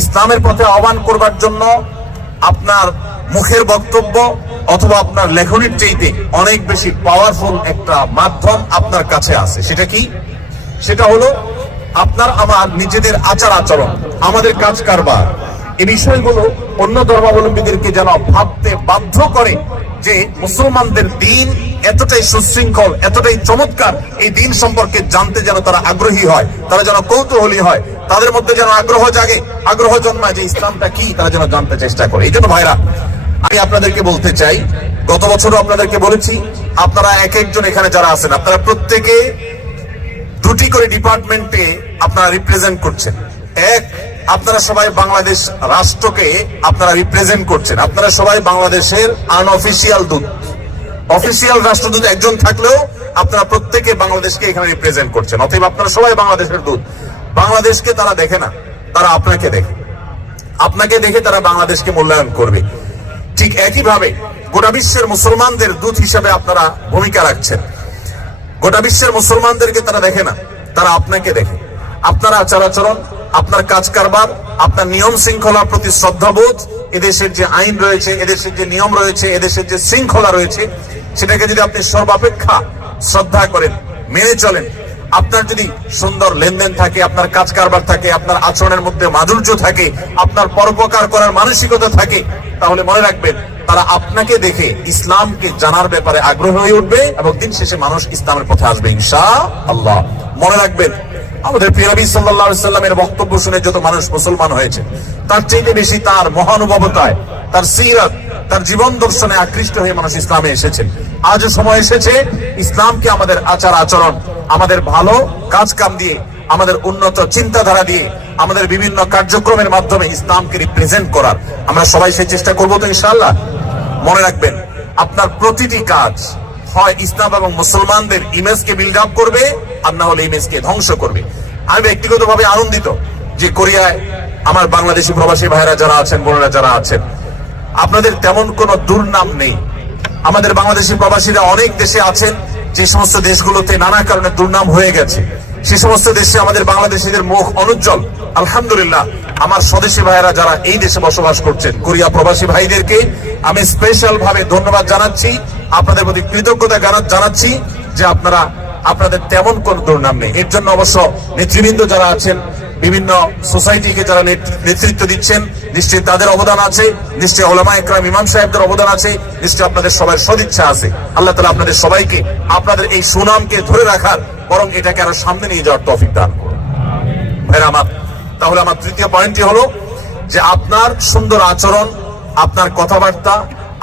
ইসলামের পথে আহ্বান করবার জন্য আপনার মুখের বক্তব্য অথবা আপনার লেখনীর চাইতে অনেক বেশি পাওয়ারফুল একটা মাধ্যম আপনার কাছে আছে। সেটা কি? সেটা হলো আপনার আমার নিজেদের আচার আচরণ, আমাদের কাজ কারবার। এই বিষয়গুলো অন্য ধর্মাবলম্বীদেরকে যেন ভাবতে বাধ্য করে যে মুসলমানদের দিন এতটাই সুশৃঙ্খল, এতটাই চমৎকার, এই দিন সম্পর্কে জানতে যেন তারা আগ্রহী হয়, তারা যেন কৌতূহলী হয়, তাদের মধ্যে যেন আগ্রহ জাগে, আগ্রহ জন্মায় যে ইসলামটা কি তারা যেন জানতে চেষ্টা করে। এই জন্য ভাইরা, আমি আপনাদেরকে বলতে চাই, গত বছরও আপনাদেরকে বলেছি, আপনারা এক একজন এখানে যারা আছেন আপনারা প্রত্যেকে দুটি করে ডিপার্টমেন্টে আপনারা রিপ্রেজেন্ট করছেন। এক, আপনারা সবাই বাংলাদেশ রাষ্ট্রকে আপনারা রিপ্রেজেন্ট করছেন, আপনারা সবাই বাংলাদেশের আনঅফিসিয়াল দূত। অফিসিয়াল রাষ্ট্রদূত একজন থাকলেও আপনারা প্রত্যেকে বাংলাদেশকে এখানে রিপ্রেজেন্ট করছেন, অতএব আপনারা সবাই বাংলাদেশের দূত। বাংলাদেশকে তারা দেখে না, তারা আপনাকে দেখে, আপনাকে দেখে তারা বাংলাদেশকে মূল্যায়ন করবে। ঠিক একইভাবে গোটা বিশ্বের মুসলমানদের দূত হিসেবে আপনারা ভূমিকা রাখছেন। গোটা বিশ্বের মুসলমানদেরকে তারা দেখে না, তারা আপনাকে দেখে। আপনার আচার আচরণ, আপনার কাজ কারবার, আপনার নিয়ম শৃঙ্খলার প্রতি শ্রদ্ধাবোধ, এদেশের যে আইন রয়েছে, এদেশের যে নিয়ম রয়েছে, এদেশের যে শৃঙ্খলা রয়েছে, সেটাকে যদি আপনি সর্বাপেক্ষা শ্রদ্ধা করেন, মেনে চলেন, আপনার যদি সুন্দর লেনদেন থাকে, আপনার কাজ কারবার থাকে, আপনার আচরণের মধ্যে মাধুর্য থাকে, আপনার পরোপকার করার মানসিকতা থাকে, তাহলে মনে রাখবেন তারা আপনাকে দেখে ইসলামকে জানার ব্যাপারে আগ্রহ হয়ে উঠবে এবং দিন শেষে মানুষ ইসলামের পথে আসবে ইনশাআল্লাহ। মনে রাখবেন, আমাদের প্রিয় নবী সাল্লাল্লাহু আলাইহি সাল্লামের বক্তব্য শুনে যত মানুষ মুসলমান হয়েছে, তার চাইতে বেশি তার মহানুভবতায়, তার সিরাত, তার জীবন দর্শনে আকৃষ্ট হয়ে মানুষ ইসলামে এসেছেন। আজও সময় এসেছে ইসলামকে আমাদের আচার আচরণ, আমাদের ভালো কাজ কাম দিয়ে, আমাদের উন্নত চিন্তাধারা দিয়ে, আমাদের বিভিন্ন কার্যক্রমের মাধ্যমে ইসলামকে রিপ্রেজেন্ট করার। আমরা সবাই সেই চেষ্টা করবো তো ইনশাআল্লাহ। মনে রাখবেন, আপনার প্রতিটি কাজ হয় ইসলাম এবং মুসলমানদের ইমেজকে বিল্ড আপ করবে, আর না হলে ইমেজকে ধ্বংস করবে। আমি ব্যক্তিগতভাবে আনন্দিত যে কোরিয়ায় আমার বাংলাদেশি প্রবাসী ভাইরা যারা আছেন, বোনেরা যারা আছেন, আপনাদের তেমন কোনো দুর্নাম নেই। আমাদের বাংলাদেশি প্রবাসীরা অনেক দেশে আছেন যে সমস্ত দেশগুলোতে নানা কারণে দুর্নাম হয়ে গেছে, সে সমস্ত দেশে আমাদের বাংলাদেশিদের মুখ অনুজ্জ্বল। আলহামদুলিল্লাহ, আমার স্বদেশী ভাইরা যারা এই দেশে বসবাস করছেন, কোরিয়া প্রবাসী ভাইদেরকে আমি স্পেশাল ভাবে ধন্যবাদ জানাচ্ছি, আপনাদের প্রতি কৃতজ্ঞতা জানাচ্ছি যে আপনাদের তেমন কোন দুর্নাম নেই। এর জন্য অবশ্য নেতৃবৃন্দ যারা আছেন, বিভিন্ন সোসাইটিকে যারা নেতৃত্ব দিচ্ছেন, নিশ্চয়ই তাদের অবদান আছে, নিশ্চয়ই উলামা ইকরাম, ইমাম সাহেবদের অবদান আছে, নিশ্চয়ই আপনাদের সবার সদিচ্ছা আছে। আল্লাহ তাআলা আপনাদের সবাইকে আপনাদের এই সুনামকে ধরে রাখার, বরং এটাকে আরো সামনে নিয়ে যাওয়ার তৌফিক দান করুন। ভাইরা আমার, তাহলে আমার তৃতীয় পয়েন্টটি হলো যে আপনার সুন্দর আচরণ, আপনার কথাবার্তা,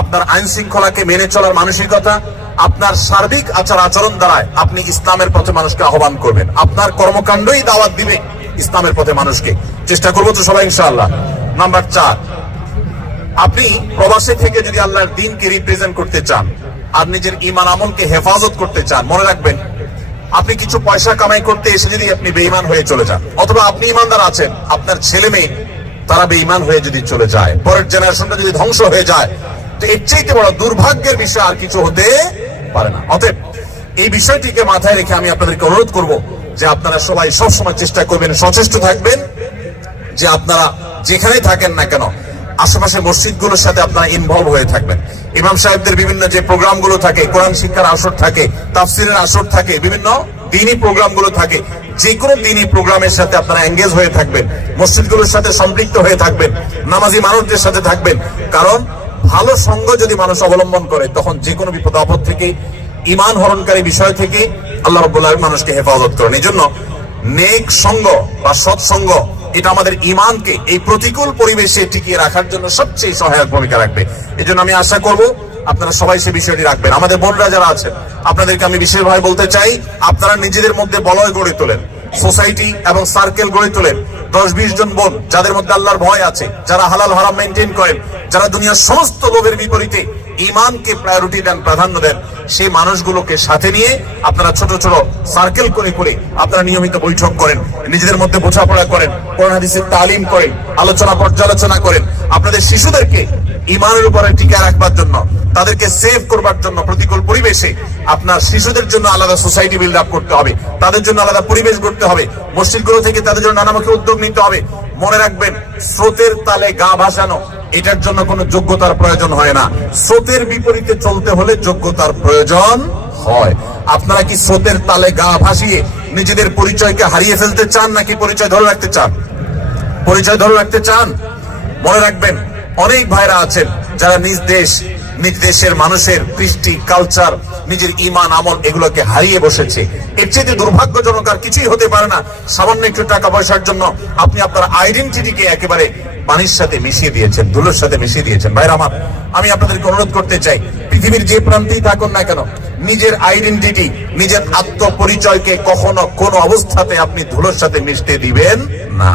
আপনার আইন শৃঙ্খলাকে মেনে চলার মানসিকতা, আপনার সার্বিক আচার আচরণ দ্বারাই আপনি ইসলামের পথে মানুষকে আহ্বান করবেন। আপনার কর্মকাণ্ডই দাওয়াত দিবে ইসলামের পথে মানুষকে। চেষ্টা করবো তো সবাই ইনশাআল্লাহ। নাম্বার 4, আপনি প্রবাসী থেকে যদি আল্লাহর দ্বীনকে রিপ্রেজেন্ট করতে চান আর নিজের ঈমান আমলকে হেফাজত করতে চান, মনে রাখবেন আপনি কিছু পয়সা কামাই করতে এসে যদি আপনি বেঈমান হয়ে চলে যান, অথবা আপনি ঈমানদার আছেন, আপনার ছেলে মেয়ে তারা বেঈমান হয়ে যদি চলে যায়, পরের জেনারেশনটা যদি ধ্বংস হয়ে যায়, তো এর চাইতে বড় দুর্ভাগ্যের বিষয় আর কিছু হতে পারে না। অতএব এই বিষয়টিকে মাথায় রেখে আমি আপনাদেরকে অনুরোধ করব যে আপনারা সবাই সবসময় চেষ্টা করবেন, সচেষ্ট থাকবেন যে আপনারা যেখানেই থাকেন না কেন আশেপাশে মসজিদগুলোর সাথে আপনারা ইনভলভ হয়ে থাকবেন। ইমাম সাহেবদের বিভিন্ন যে প্রোগ্রামগুলো থাকে, কোরআন শিক্ষার আসর থাকে, তাফসিরের আসর থাকে, বিভিন্ন দ্বীনি প্রোগ্রামগুলো থাকে, যে কোনো দ্বীনি প্রোগ্রামের সাথে আপনারা এঙ্গেজ হয়ে থাকবেন, মসজিদগুলোর সাথে সম্পৃক্ত হয়ে থাকবেন, নামাজি মানুষদের সাথে থাকবেন। কারণ ভালো সঙ্গ যদি মানুষ অবলম্বন করে, তখন যে কোনো বিপদ আপদ থেকে, ঈমান হরণকারী বিষয় থেকে আল্লাহ রাব্বুল আলামিন মানুষকে হেফাজত করেন। এই জন্য নেক সঙ্গ বা সৎসঙ্গ এটা আমাদের ঈমানকে এই প্রতিকূল পরিবেশে টিকিয়ে রাখার জন্য সবচেয়ে সহায়ক ভূমিকা রাখবে। এই জন্য আমি আশা করব আপনারা সবাই সে বিষয়টি রাখবেন। আমাদের বোনরা যারা আছেন, আপনাদেরকে আমি বিশেষভাবে বলতে চাই, আপনারা নিজেদের মধ্যে বলয় গড়ে তোলেন, সোসাইটি এবং সার্কেল গড়ে তোলেন। 10-20 জন বোন যাদের মধ্যে আল্লাহর ভয় আছে, যারা হালাল হারাম মেনটেন করেন, যারা দুনিয়ার সমস্ত লোভের বিপরীতে ঈমানকে প্রায়োরিটি দেন, প্রাধান্য দেন, সেই মানুষগুলোকে সাথে নিয়ে আপনারা ছোট ছোট সার্কেল করে আপনারা নিয়মিত বৈঠক করেন, নিজেদের মধ্যে বোঝাপড়া করেন, কোরআন হাদিসের তালিম করেন, আলোচনা পর্যালোচনা করেন। আপনাদের শিশুদেরকে ঈমানের উপরে টিকে রাখবার জন্য, তাদেরকে সেভ করবার জন্য প্রতিকূল পরিবেশে আপনার শিশুদের জন্য আলাদা সোসাইটি বিল্ড আপ করতে হবে, তাদের জন্য আলাদা পরিবেশ গড়তে হবে, মসজিদগুলো থেকে তাদের জন্য নানামুখী উদ্যোগ নিতে হবে, মনে রাখবেন, স্রোতের তালে গা ভাসানো, এটার জন্য কোনো যোগ্যতার প্রয়োজন হয় না। স্রোতের বিপরীতে চলতে হলে যোগ্যতার প্রয়োজন হয়। আপনারা কি স্রোতের তালে গা ভাসিয়ে নিজেদের পরিচয়কে হারিয়ে ফেলতে চান, নাকি পরিচয় ধরে রাখতে চান? পরিচয় ধরে রাখতে চান। মনে রাখবেন, অনেক ভাইরা আছেন যারা নিজ দেশের মানুষের কৃষ্টি, কালচার, নিজের ঈমান, আমল এগুলোকে হারিয়ে বসেছে। এর চেয়ে দুর্ভাগ্যজনক আর কিছুই হতে পারে না। সামান্য একটু টাকা পয়সার জন্য আপনি আপনার আইডেন্টিটিকে একেবারে পানির সাথে মিশিয়ে দিয়েছেন, ধুলোর সাথে মিশিয়ে দিয়েছেন। ভাইরা আমার, আমি আপনাদেরকে অনুরোধ করতে চাই, পৃথিবীর যে প্রান্তেই থাকুন না কেন, নিজের আইডেন্টিটি, নিজের আত্মপরিচয়কে কখনো কোনো অবস্থাতে আপনি ধুলোর সাথে মিশতে দিবেন না।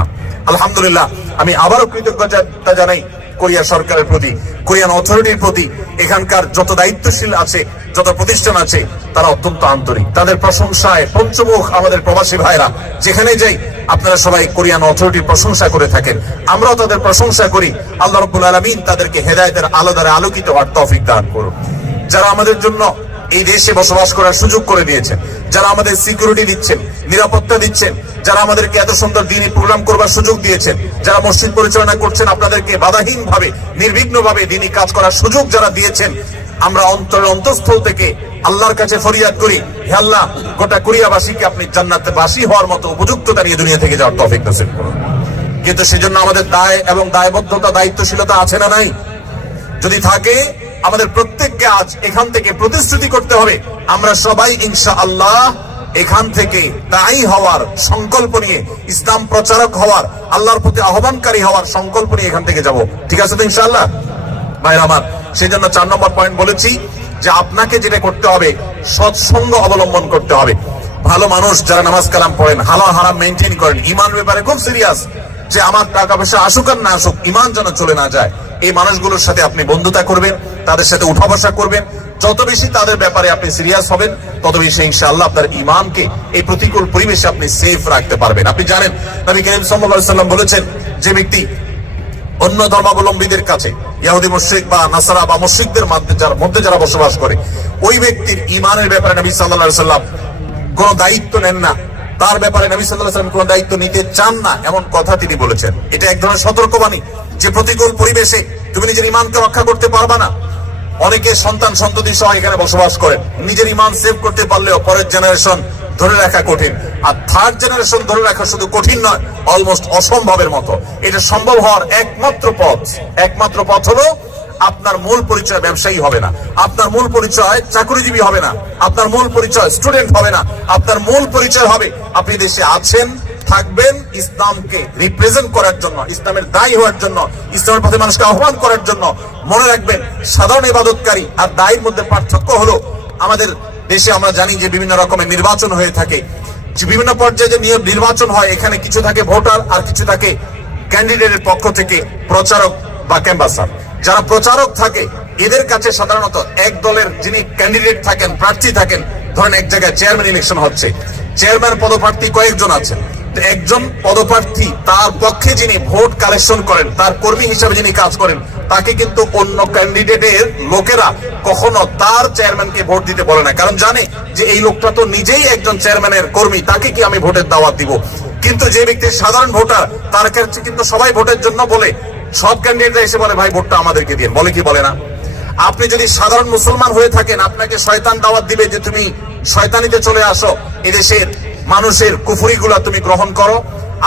আলহামদুলিল্লাহ, আমি আবারও কৃতজ্ঞতা জানাই কোরিয়া সরকারের প্রতি, কোরিয়ান অথরিটির প্রতি। এখানকার যত দায়িত্বশীল আছে, যত প্রতিষ্ঠান আছে, তারা অত্যন্ত আন্তরিক। তাদের প্রশংসায় পঞ্চমুখ আমাদের প্রবাসী ভাইরা যেখানে যাই, আপনারা সবাই কোরিয়ান অথরিটির প্রশংসা করে থাকেন, আমরাও তাদের প্রশংসা করি। আল্লাহ রাব্বুল আলামিন তাদেরকে হেদায়েতের আলো দ্বারা আলোকিত হওয়ার তৌফিক দান করুন। যারা আমাদের জন্য এই দেশে বসবাস করার সুযোগ করে দিয়েছেন, যারা আমাদের সিকিউরিটি দিচ্ছেন, নিরাপত্তা দিচ্ছেন, যারা আমাদেরকে এত সুন্দর দ্বীনি প্রোগ্রাম করবার সুযোগ দিয়েছেন, যারা মসজিদ পরিচালনা করছেন, আপনাদেরকে বাধাহীন ভাবে, নির্বিঘ্ন ভাবে দ্বীনি কাজ করার সুযোগ যারা দিয়েছেন, আমরা অন্তঃস্থল থেকে আল্লাহর কাছে ফরিয়াদ করি, হে আল্লাহ, গোটা কোরিয়াবাসীকে আপনি জান্নাতবাসী হওয়ার মতো উপযুক্ততা নিয়ে দুনিয়া থেকে যাওয়ার তৌফিক নসিব করুন। কিন্তু সেজন্য আমাদের দায় এবং দায়বদ্ধতা, দায়িত্বশীলতা আছে না নাই? যদি থাকে, আমাদের প্রত্যেককে আজ এখান থেকে প্রতিশ্রুতি করতে হবে, আমরা সবাই ইনশাআল্লাহ এখান থেকে দায়ী হওয়ার সংকল্প নিয়ে, ইসলাম প্রচারক হওয়ার, আল্লাহর প্রতি আহ্বানকারী হওয়ার সংকল্প নিয়ে এখান থেকে যাব। ঠিক আছে তো ইনশাআল্লাহ? ভাইরা আমার, সেই জন্য 4 নম্বর পয়েন্ট বলেছি যে আপনাকে যেটা করতে হবে, সৎসঙ্গ অবলম্বন করতে হবে। ভালো মানুষ যারা নামাজ কালাম পড়েন, হালাল হারাম মেনটেন করেন, ঈমান ব্যাপারে খুব সিরিয়াস, যে আমার টাকা পয়সা আসুক আর না আসুক, ঈমান যেন চলে না যায়, এই মানুষগুলোর সাথে আপনি বন্ধুতা করবেন, তাদের সাথে উঠা বসা করবেন। যত বেশি তাদের ব্যাপারে আপনি সিরিয়াস হবেন, তত বেশি ইনশাআল্লাহ আপনার ঈমানকে এই প্রতিকূল পরিবেশে আপনি সেফ রাখতে পারবেন। আপনি জানেন, নবী করিম সাল্লাল্লাহু আলাইহি ওয়াসাল্লাম বলেছেন, যে ব্যক্তি অন্য ধর্মাবলম্বীদের কাছে, ইহুদি মুশরিক বা নাসারা বা মুশরিকদের মধ্যে যারা বসবাস করে, ওই ব্যক্তির ঈমানের ব্যাপারে নবী সাল্লাল্লাহু আলাইহি ওয়াসাল্লাম কোনো দায়িত্ব নেন না, তার ব্যাপারে নবী সাল্লাল্লাহু আলাইহি ওয়াসাল্লাম কোনো দায়িত্ব নিতে চান না, এমন কথা তিনি বলেছেন। এটা এক ধরনের সতর্কবাণী যে প্রতিকূল পরিবেশে তুমি নিজের ঈমানকে রক্ষা করতে পারবা না। অনেকে সন্তান সন্ততি সহ এখানে বসবাস করেন, নিজের ঈমান সেভ করতে পারলেও পরের জেনারেশন ধরে রাখা কঠিন। আর থার্ড জেনারেশন ধরে রাখা শুধু কঠিন নয়, অলমোস্ট অসম্ভবের মতো। এটা সম্ভব হওয়ার একমাত্র পথ হলো, আপনার মূল পরিচয় ব্যবসায়ী হবে না, আপনার মূল পরিচয় চাকরিজীবী হবে না, আপনার মূল পরিচয় স্টুডেন্ট হবে না, আপনার মূল পরিচয় হবে আপনি দেশে আছেন, থাকবেন ইসলামকে রিপ্রেজেন্ট করার জন্য, ইসলামের দায়ী হওয়ার জন্য, ইসলামের পথে মানুষকে আহ্বান করার জন্য। মনে রাখবেন, সাধারণ ইবাদতকারী আর দায়ীর মধ্যে পার্থক্য হলো, আমাদের দেশে আমরা জানি যে বিভিন্ন রকমের নির্বাচন হয়ে থাকে, যে বিভিন্ন পর্যায়ে যে নির্বাচন হয়, এখানে কিছু থাকে ভোটার আর কিছু থাকে ক্যান্ডিডেটের পক্ষ থেকে প্রচারক বা ক্যাম্বাসার। যারা প্রচারক থাকে, এদের কাছে সাধারণত এক দলের যিনি ক্যান্ডিডেট থাকেন, প্রার্থী থাকেন, ধরেন এক জায়গায় চেয়ারম্যান ইলেকশন হচ্ছে, চেয়ারম্যান পদপ্রার্থী কয়েকজন আছেন, একজন পদপ্রার্থী তার পক্ষে যিনি ভোট কালেকশন করেন, তার কর্মী হিসাবে যিনি কাজ করেন, তাকে কিন্তু অন্য ক্যান্ডিডেটের লোকেরা কখনো তার চেয়ারম্যানকে ভোট দিতে বলে না, কারণ জানে যে এই লোকটা তো নিজেই একজন চেয়ারম্যানের কর্মী, তাকে কি আমি ভোটের দাওয়াত দিব। কিন্তু যে ব্যক্তি সাধারণ ভোটার, তার কাছে কিন্তু সবাই ভোটের জন্য বলে, সব ক্যান্ডিডেটরা এসে বলে, ভাই ভোটটা আমাদেরকে দিন, বলে কি বলে না? আপনি যদি সাধারণ মুসলমান হয়ে থাকেন, আপনাকে শয়তান দাওয়াত দিবে যে তুমি শয়তানিতে চলে আসো, এদেশের মানুষের কুফরিগুলা তুমি গ্রহণ করো।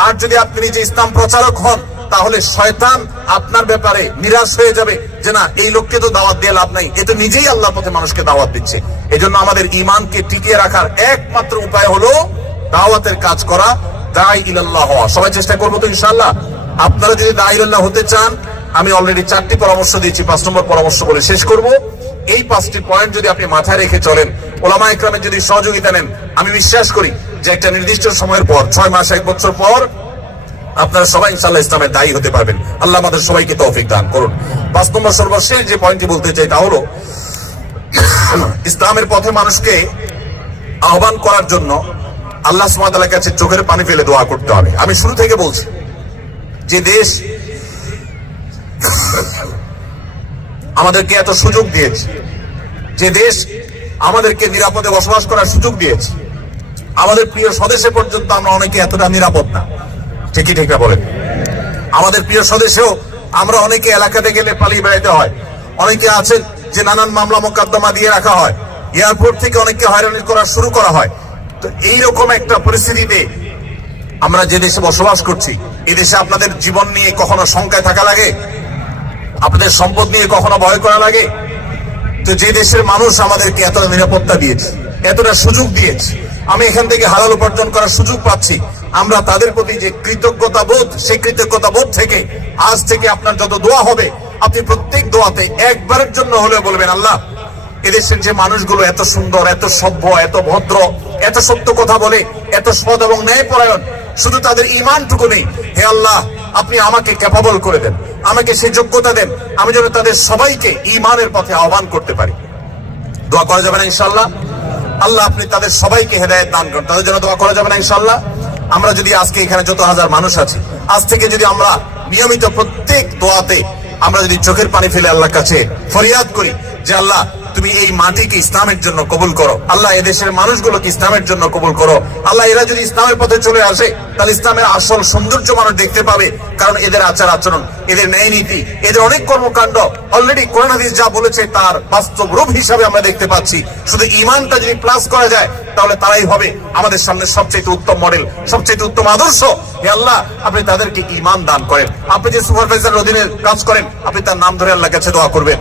আর যদি আপনি নিজে ইসলাম প্রচারক হন, তাহলে শয়তান আপনার ব্যাপারে নিরাশ হয়ে যাবে যে না, এই লোককে তো দাওয়াত দিয়ে লাভ নাই, এ তো নিজেই আল্লাহ পথে মানুষকে দাওয়াত দিচ্ছে। এজন্য আমাদের ঈমানকে টিকিয়ে রাখার একমাত্র উপায় হলো দাওয়াতের কাজ করা, দাঈ ইলাল্লাহ হওয়া। সবাই চেষ্টা করবো তো ইনশাআল্লাহ? আপনারা যদি দাঈ ইলাল্লাহ হতে চান, আমি অলরেডি 4টি পরামর্শ দিয়েছি, 5 নম্বর পরামর্শ বলে শেষ করব। এই 5টি পয়েন্ট যদি আপনি মাথায় রেখে চলেন, ওলামা ইকরামের যদি সহযোগিতা নেন, আমি বিশ্বাস করি যে একটা নির্দিষ্ট সময়ের পর, 6 মাস 1 বছর পর, আপনারা সবাই ইনশাআল্লাহ ইসলামের দায়ী হতে পারবেন। আল্লাহ আমাদের সবাইকে তৌফিক দান করুন। 5 নম্বর সর্বশেষ যে পয়েন্টটি বলতে চাই তা হলো, ইসলামের পথে মানুষকে আহ্বান করার জন্য আল্লাহ সুবহানাহু ওয়া তাআলার কাছে চোখের পানি ফেলে দোয়া করতে হবে। আমি শুরু থেকে বলছি, যে দেশ আমাদেরকে এত সুযোগ দিয়েছে, যে দেশ আমাদেরকে নিরাপদে বসবাস করার সুযোগ দিয়েছে, আমাদের প্রিয় স্বদেশে পর্যন্ত আমরা অনেকে এতটা নিরাপদ না। ঠিকই ঠিক না বলেন? আমাদের প্রিয় স্বদেশেও আমরা অনেকে এলাকাতে গেলে পালিয়ে বেড়াইতে হয়, অনেকে আছেন যে নানান মামলা মোকদ্দমা দিয়ে রাখা হয়, এয়ারপোর্ট থেকে অনেককে হয়রানি করা শুরু করা হয়। তো এইরকম একটা পরিস্থিতিতে আমরা যে দেশে বসবাস করছি, এই দেশে আপনাদের জীবন নিয়ে কখনো শঙ্কায় থাকা লাগে? আপনাদের সম্পদ নিয়ে কখনো ভয় করা লাগে? তো যে দেশের মানুষ আমাদেরকে এতটা নিরাপত্তা দিয়েছে, এতটা সুযোগ দিয়েছে, আমি এখান থেকে হালাল উপার্জন করার সুযোগ পাচ্ছি, আমরা তাদের প্রতি যে কৃতজ্ঞতা বোধ, সেই কৃতজ্ঞতা বোধ থেকে আজ থেকে আপনার যত দোয়া হবে, আপনি প্রত্যেক দোয়াতে একবারের জন্য হলেও বলবেন, আল্লাহ এদেশের যে মানুষগুলো এত সুন্দর, এত সভ্য, এত ভদ্র, এত সত্য কথা বলে, এত সৎ এবং ন্যায়পরায়ণ, শুধু তাদের ঈমানটুকু নেই, হে আল্লাহ আপনি আমাকে ক্যাপাবল করে দেন, আমাকে সেই যোগ্যতা দেন, আমি যেন তাদের সবাইকে ঈমানের পথে আহ্বান করতে পারি। দোয়া করা যাবে না ইনশাআল্লাহ? আল্লাহ আপনি তাদের সবাইকে হেদায়েত দান করুন, তাদের জন্য দোয়া করা যাবে না ইনশাআল্লাহ? আমরা যদি আজকে এখানে যত হাজার মানুষ আছি, আজ থেকে যদি আমরা নিয়মিত প্রত্যেক দোয়াতে আমরা যদি চোখের পানি ফেলে আল্লাহর কাছে ফরিয়াদ করি যে আল্লাহ তুমি এই মাটিকে ইসলামের জন্য কবুল করো, আল্লাহ এদেশের মানুষগুলোকে ইসলামের জন্য কবুল করো, আল্লাহ এরা যদি ইসলামের পথে চলে আসে তাহলে ইসলামের আসল সৌন্দর্য মানুষ দেখতে পাবে, কারণ এদের আচার আচরণ, এদের ন্যায় নীতি, এদের অনেক কর্মকাণ্ড অলরেডি কোরআন হাদিস যা বলেছে তার বাস্তব রূপ হিসাবে আমরা দেখতে পাচ্ছি। শুধু ঈমানটা যদি প্লাস করা যায় তাহলে তারাই হবে আমাদের সামনে সবচেয়ে উত্তম মডেল, সবচেয়ে উত্তম আদর্শ। হে আল্লাহ আপনি তাদেরকে ঈমান দান করেন। আপনি যে সুপারভাইজার অধীনে কাজ করেন, আপনি তার নাম ধরে আল্লাহর কাছে দোয়া করবেন।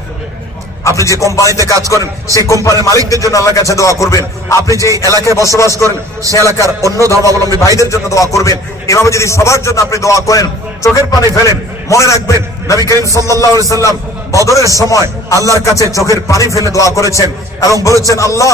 আপনি যে কোম্পানিতে কাজ করেন, সেই কোম্পানির মালিকদের জন্য আল্লাহর কাছে দোয়া করবেন। আপনি যে এলাকায় বসবাস করেন, সে এলাকার অন্য ধর্মাবলম্বী ভাইদের জন্য দোয়া করবেন। এভাবে যদি সবার জন্য আপনি দোয়া করেন, চোখের পানি ফেলেন, মনে রাখবেন নবী করিম সাল্লাল্লাহু আলাইহি সাল্লাম বদরের সময় আল্লাহর কাছে চোখের পানি ফেলে দোয়া করেছেন এবং বলেছেন, আল্লাহ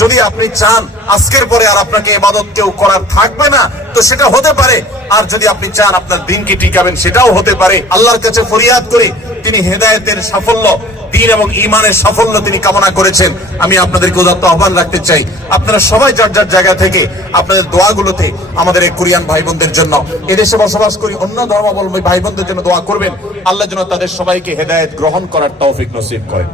যদি আপনি চান আজকের পরে আর আপনাকে ইবাদত কেউ করার থাকবে না, তো সেটা হতে পারে, আর যদি আপনি চান আপনার দিনকে টিকাবেন, সেটাও হতে পারে। আল্লাহর কাছে ফরিয়াদ করে তিনি হেদায়েতের সাফল্য, দ্বীন এবং ঈমানের সাফল্য তিনি কামনা করেছেন। আমি আপনাদেরকে উদাত্ত আহ্বান রাখতে চাই, আপনারা সবাই যার যার জায়গা থেকে আপনাদের দোয়াগুলোতে আমাদের এই কোরিয়ান ভাই বোনদের জন্য, এদেশে বসবাস করি অন্য ধর্মাবলম্বী ভাই বোনদের জন্য দোয়া করবেন। আল্লাহ যেন তাদের সবাইকে হেদায়েত গ্রহণ করার তৌফিক নসিব করেন।